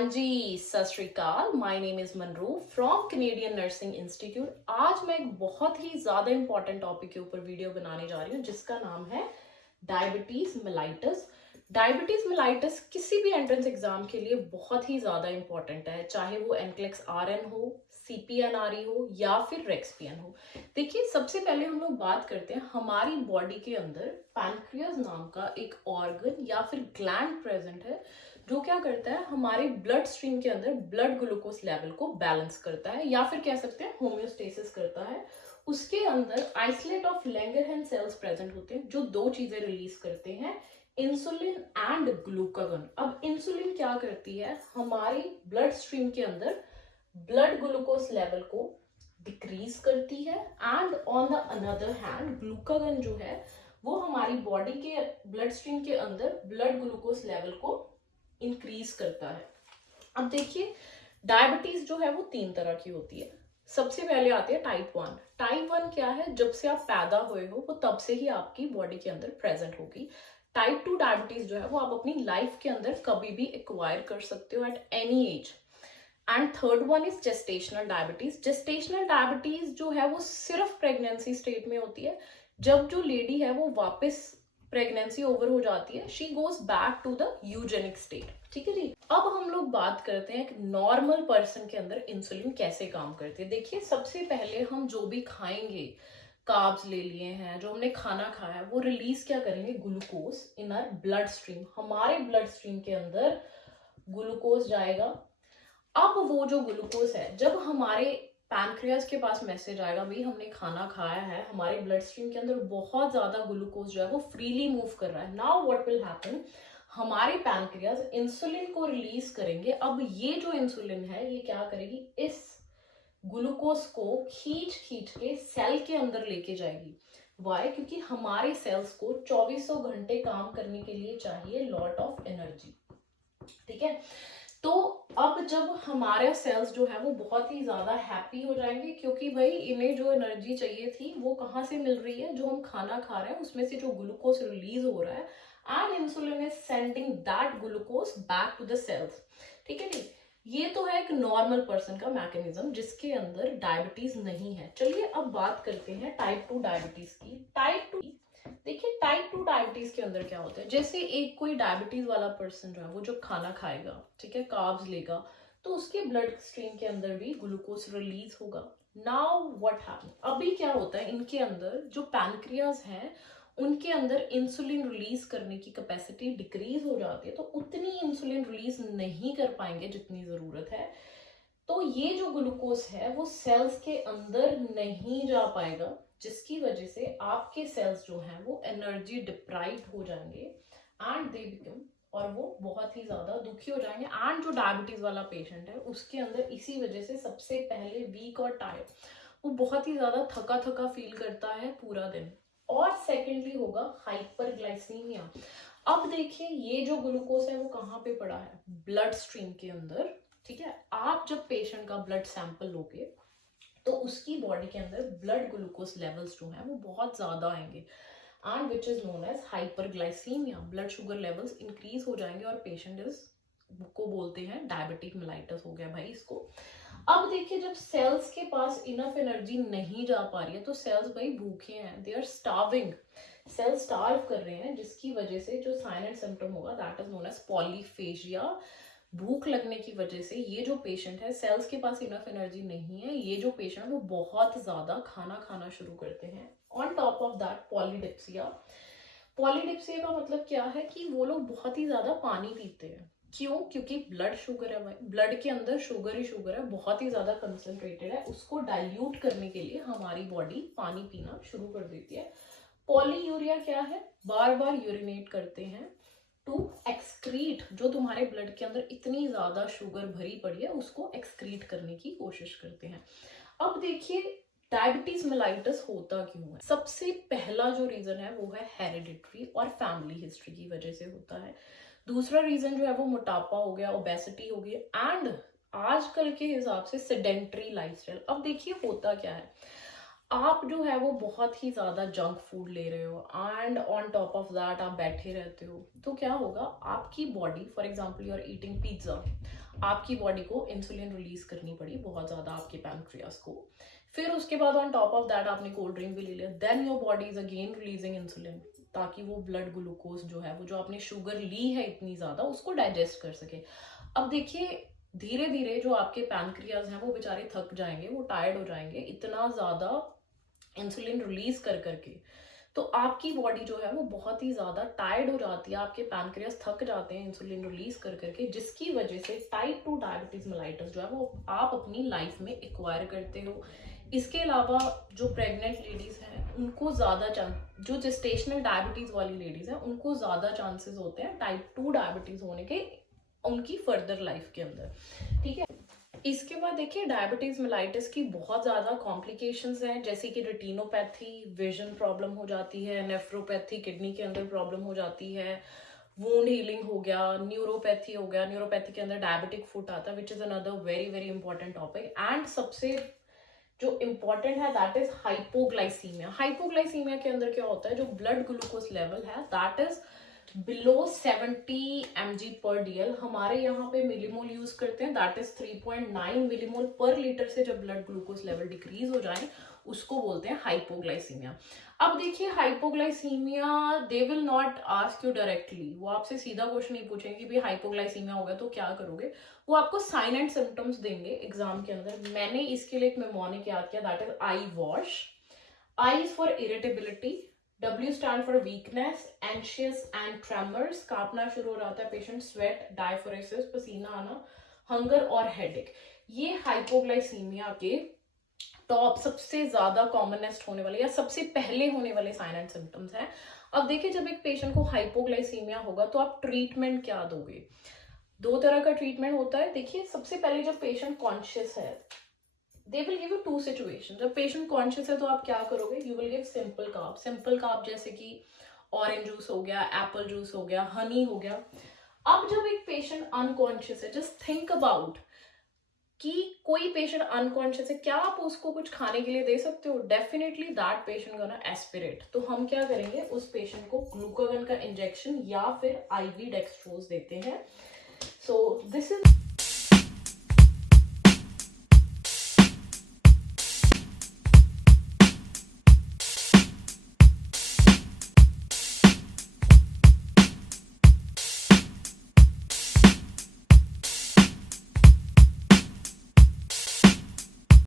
हाँ जी, सत श्री अकाल। My name is Manru from Canadian nursing institute. आज मैं एक बहुत ही ज्यादा इंपॉर्टेंट टॉपिक के ऊपर वीडियो बनाने जा रही हूँ जिसका नाम है डायबिटीज मेलाइटस। डायबिटीज मेलाइटस किसी भी एंट्रेंस एग्जाम के लिए बहुत ही ज्यादा इंपॉर्टेंट है, चाहे वो एनक्लेक्स आरएन हो, सीपीएनआरई हो या फिर रेक्सपीएन हो। देखिए, सबसे पहले हम लोग बात करते हैं हमारी बॉडी के अंदर पैनक्रियाज नाम का एक ऑर्गन या फिर ग्लैंड प्रेजेंट है जो क्या करता है, हमारे ब्लड स्ट्रीम के अंदर ब्लड ग्लूकोज लेवल को बैलेंस करता है या फिर कह सकते हैं होम्योस्टेसिस करता है। उसके अंदर isolate of Langerhans cells present होते हैं जो दो चीजें रिलीज करते हैं, इंसुलिन एंड ग्लूकागन। अब इंसुलिन क्या करती है, हमारी ब्लड स्ट्रीम के अंदर ब्लड ग्लूकोज लेवल को डिक्रीज करती है and on the another hand glucagon जो है वो हमारी बॉडी के ब्लड स्ट्रीम के अंदर ब्लड ग्लूकोज लेवल को इंक्रीज करता है। अब देखिए, डायबिटीज जो है वो तीन तरह की होती है। सबसे पहले आती है टाइप 1। टाइप 1 क्या है, जब से आप पैदा हुए हो वो तब से ही आपकी बॉडी के अंदर प्रेजेंट होगी। टाइप 2 डायबिटीज जो है वो आप अपनी लाइफ के अंदर कभी भी एक्वायर कर सकते हो at any as. And third one is gestational diabetes. Gestational diabetes जो है वो सिर्फ प्रेगनेंसी स्टेट में होती है। जब जो लेडी है वो वापस प्रेगनेंसी ओवर हो जाती है, she goes back to the eugenic state. ठीक है जी। अब हम लोग बात करते हैं कि नॉर्मल पर्सन के अंदर इंसुलिन कैसे काम करती है। देखिए, सबसे पहले हम जो भी खाएंगे, कार्ब्स ले लिए हैं, जो हमने खाना खाया है, वो रिलीज क्या करेंगे, glucose in our blood stream. हमारे ब्लड स्ट्रीम के अंदर ग्लूकोज जाएगा। अब वो जो ग्लूकोज है, जब हमारे पैनक्रियाज के पास मैसेज आएगा, भाई हमने खाना खाया है, हमारे ब्लड स्ट्रीम के अंदर बहुत ज्यादा ग्लूकोज जो है वो फ्रीली मूव कर रहा है। नाउ व्हाट विल हैपन, हमारे पैनक्रियाज इंसुलिन को रिलीज करेंगे। अब ये जो इंसुलिन है ये क्या करेगी, इस ग्लूकोज को खींच खींच के सेल के अंदर लेके जाएगी। वाई? क्योंकि हमारे सेल्स को 2400 घंटे काम करने के लिए चाहिए लॉट ऑफ एनर्जी। ठीक है, तो अब जब हमारे सेल्स जो है वो बहुत ही ज्यादा हैप्पी हो जाएंगे, क्योंकि भाई इन्हें जो एनर्जी चाहिए थी वो कहाँ से मिल रही है, जो हम खाना खा रहे हैं उसमें से जो ग्लूकोज रिलीज हो रहा है, and insulin is sending that glucose back to the cells. ठीक है जी। ये तो है एक नॉर्मल पर्सन का मैकेनिज्म जिसके अंदर डायबिटीज नहीं है। चलिए अब बात करते हैं टाइप 2 डायबिटीज की। टाइप 2, देखिए टाइप 2 डायबिटीज के अंदर क्या होता है, जैसे एक कोई डायबिटीज वाला पर्सन जो है वो जब खाना खाएगा, ठीक है, कार्ब्स लेगा, तो उसके ब्लड स्ट्रीम के अंदर भी ग्लूकोज रिलीज होगा। नाउ व्हाट हैपन, अभी क्या होता है, इनके अंदर जो पैनक्रियाज हैं उनके अंदर इंसुलिन रिलीज करने की कैपेसिटी डिक्रीज हो जाती है, तो उतनी इंसुलिन रिलीज नहीं कर पाएंगे जितनी जरूरत है। तो ये जो ग्लूकोज है वो सेल्स के अंदर नहीं जा पाएगा, जिसकी वजह से आपके सेल्स जो हैं वो एनर्जी डिप्राइव्ड हो जाएंगे एंड दे बिकम, और वो बहुत ही ज्यादा दुखी हो जाएंगे। एंड जो डायबिटीज वाला पेशेंट है उसके अंदर इसी वजह से सबसे पहले वीक और टायर्ड, वो बहुत ही ज्यादा थका थका फील करता है पूरा दिन। और सेकेंडली होगा हाइपरग्लाइसीमिया। अब देखिए, ये जो ग्लूकोज है वो कहाँ पे पड़ा है, ब्लड स्ट्रीम के अंदर। ठीक है, आप जब पेशेंट का ब्लड सैंपल लोगे तो उसकी बॉडी के अंदर ब्लड ग्लूकोज लेवल्स जो है वो बहुत ज्यादा आएंगे, and which is known as hyperglycaemia. Blood sugar levels increase हो जाएंगे और पेशेंट इज को बोलते हैं डायबिटिक मेलाइटस हो गया भाई इसको। अब देखिए, जब सेल्स के पास इनफ एनर्जी नहीं जा पा रही है तो सेल्स भाई भूखे हैं, they are starving, cell starve कर रहे हैं, जिसकी वजह से जो साइन एंड सिम्टम होगा that is known as polyphagia. भूख लगने की वजह से ये जो पेशेंट है, सेल्स के पास इनफ एनर्जी नहीं है, ये जो पेशेंट वो बहुत ज्यादा खाना खाना शुरू करते हैं। On top of that polydipsia. Polydipsia का मतलब क्या है कि वो लोग बहुत ही ज्यादा पानी पीते हैं। क्यों? क्योंकि ब्लड शुगर है भाई, ब्लड के अंदर शुगर ही शुगर है, बहुत ही ज्यादा कंसंट्रेटेड है, उसको डाइल्यूट करने के लिए हमारी बॉडी पानी पीना शुरू कर देती है। पॉलीयूरिया क्या है, बार बार यूरिनेट करते हैं टू एक्सक्रीट, जो तुम्हारे ब्लड के अंदर इतनी ज्यादा शुगर भरी पड़ी है उसको एक्सक्रीट करने की कोशिश करते हैं। अब देखिए, डायबिटीज मेलाइटस होता क्यों है, सबसे पहला जो रीजन है वो है हेरिडिटरी और फैमिली हिस्ट्री की वजह से होता है। दूसरा रीजन जो है वो मोटापा हो गया, ओबेसिटी हो गई, एंड आजकल के हिसाब से सेडेंटरी लाइफस्टाइल। अब देखिए होता क्या है, आप जो है वो बहुत ही ज्यादा जंक फूड ले रहे हो and on top of that आप बैठे रहते हो, तो क्या होगा, आपकी body, for example you are eating pizza, आपकी बॉडी को इंसुलिन रिलीज करनी पड़ी बहुत ज्यादा आपके पैनक्रियास को, फिर उसके बाद ऑन टॉप ऑफ दैट आपने कोल्ड ड्रिंक भी ले लिया, then your body is again releasing insulin ताकि वो ब्लड ग्लूकोज जो है, वो जो आपने शुगर ली है इतनी ज्यादा, उसको डाइजेस्ट कर सके। अब देखिए धीरे धीरे जो आपके पैनक्रियाज हैं वो बेचारे थक जाएंगे, वो टायर्ड हो जाएंगे इतना ज्यादा इंसुलिन रिलीज कर करके, तो आपकी बॉडी जो है वो बहुत ही ज्यादा टायर्ड हो जाती है, आपके पैनक्रियास थक जाते हैं इंसुलिन रिलीज कर करके, जिसकी वजह से टाइप 2 डायबिटीज मेलाइटस जो है वो आप अपनी लाइफ में एक्वायर करते हो। इसके अलावा जो प्रेग्नेंट लेडीज हैं उनको ज्यादा जो जेस्टेशनल डायबिटीज वाली लेडीज हैं उनको ज्यादा चांसेस होते हैं टाइप 2 डायबिटीज होने के उनकी फर्दर लाइफ के अंदर, ठीक है। इसके बाद देखिए डायबिटीज मेलाइटिस की बहुत ज्यादा कॉम्प्लिकेशंस हैं, जैसे कि रेटिनोपैथी, विजन प्रॉब्लम हो जाती है, नेफ्रोपैथी, किडनी के अंदर प्रॉब्लम हो जाती है, वूंड हीलिंग हो गया, न्यूरोपैथी हो गया, न्यूरोपैथी के अंदर डायबिटिक फुट आता है which is another very very important topic, and सबसे जो इम्पोर्टेंट है दैट इज हाइपोग्लाइसीमिया। हाइपोग्लाइसीमिया के अंदर क्या होता है, जो ब्लड ग्लूकोज लेवल है दैट इज बिलो 70 mg/dl, हमारे यहाँ पे मिलीमोल यूज करते हैं, दैट इज 3.9 मिलीमोल पर लीटर से जब ब्लड ग्लूकोज लेवल डिक्रीज हो जाए उसको बोलते हैं हाइपोग्लाइसीमिया। अब देखिए hypoglycaemia they will not ask you directly, वो आपसे सीधा क्वेश्चन नहीं पूछेंगे भी हाइपोग्लाइसीमिया होगा तो क्या करोगे, वो आपको साइन एंड सिम्टम्स देंगे एग्जाम के अंदर। मैंने इसके लिए एक मेमोनिक याद किया, that is I wash. I is for irritability, W stand for weakness, anxious and tremors, कांपना शुरू हो जाता है पेशेंट, स्वेट, डायफोरेसिस, पसीना आना, हंगर और हेडेक, ये हाइपोग्लाइसीमिया के टॉप सबसे ज्यादा कॉमनेस्ट होने वाले या सबसे पहले होने वाले साइन एंड सिम्टम्स हैं। अब देखिए जब एक पेशेंट को हाइपोग्लाइसीमिया होगा तो आप ट्रीटमेंट क्या दोगे, दो तरह का ट्रीटमेंट होता है। देखिए सबसे पहले जब पेशेंट कॉन्शियस है, they will give you two situations। जब पेशेंट कॉन्शियस है तो आप क्या करोगे, you will give simple carb, simple carb जैसे कि ऑरेंज जूस हो गया, एप्पल जूस हो गया, हनी हो गया। अब जब एक पेशेंट अनकॉन्शियस है, जस्ट थिंक अबाउट कि कोई पेशेंट अनकॉन्शियस है, क्या आप उसको कुछ खाने के लिए दे सकते हो, definitely that patient gonna aspirate. तो हम क्या करेंगे, उस पेशेंट को ग्लूकागन का इंजेक्शन या फिर IV डेक्सट्रोज देते हैं। So this is